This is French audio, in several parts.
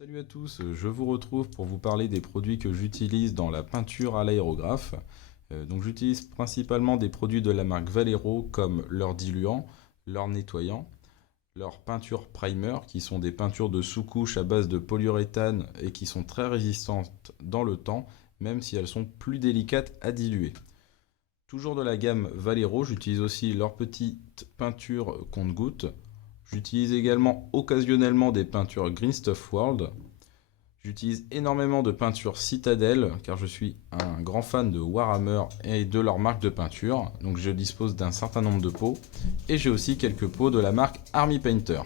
Salut à tous, je vous retrouve pour vous parler des produits que j'utilise dans la peinture à l'aérographe. Donc j'utilise principalement des produits de la marque Valero comme leur diluant, leur nettoyant, leur peinture primer qui sont des peintures de sous-couche à base de polyuréthane et qui sont très résistantes dans le temps, même si elles sont plus délicates à diluer. Toujours de la gamme Valero, j'utilise aussi leur petite peinture compte-gouttes. J'utilise également occasionnellement des peintures Green Stuff World. J'utilise énormément de peinture Citadel car je suis un grand fan de Warhammer et de leur marque de peinture. Donc je dispose d'un certain nombre de pots et j'ai aussi quelques pots de la marque Army Painter.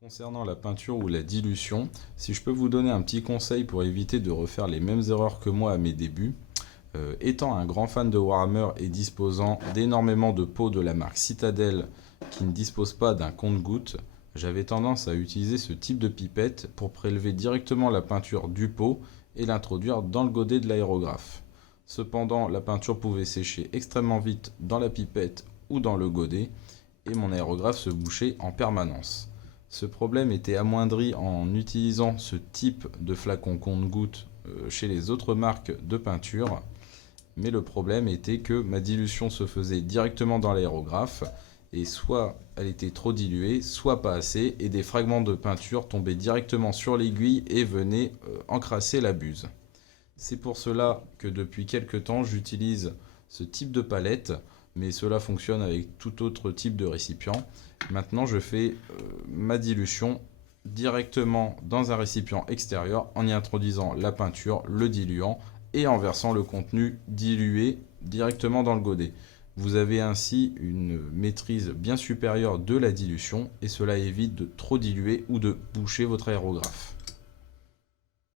Concernant la peinture ou la dilution, si je peux vous donner un petit conseil pour éviter de refaire les mêmes erreurs que moi à mes débuts, étant un grand fan de Warhammer et disposant d'énormément de pots de la marque Citadel qui ne disposent pas d'un compte-gouttes, j'avais tendance à utiliser ce type de pipette pour prélever directement la peinture du pot et l'introduire dans le godet de l'aérographe. Cependant, la peinture pouvait sécher extrêmement vite dans la pipette ou dans le godet et mon aérographe se bouchait en permanence. Ce problème était amoindri en utilisant ce type de flacon compte-gouttes chez les autres marques de peinture, mais le problème était que ma dilution se faisait directement dans l'aérographe et soit elle était trop diluée, soit pas assez, et des fragments de peinture tombaient directement sur l'aiguille et venaient encrasser la buse. C'est pour cela que depuis quelques temps j'utilise ce type de palette, mais cela fonctionne avec tout autre type de récipient. Maintenant je fais ma dilution directement dans un récipient extérieur en y introduisant la peinture, le diluant et en versant le contenu dilué directement dans le godet. Vous avez ainsi une maîtrise bien supérieure de la dilution et cela évite de trop diluer ou de boucher votre aérographe.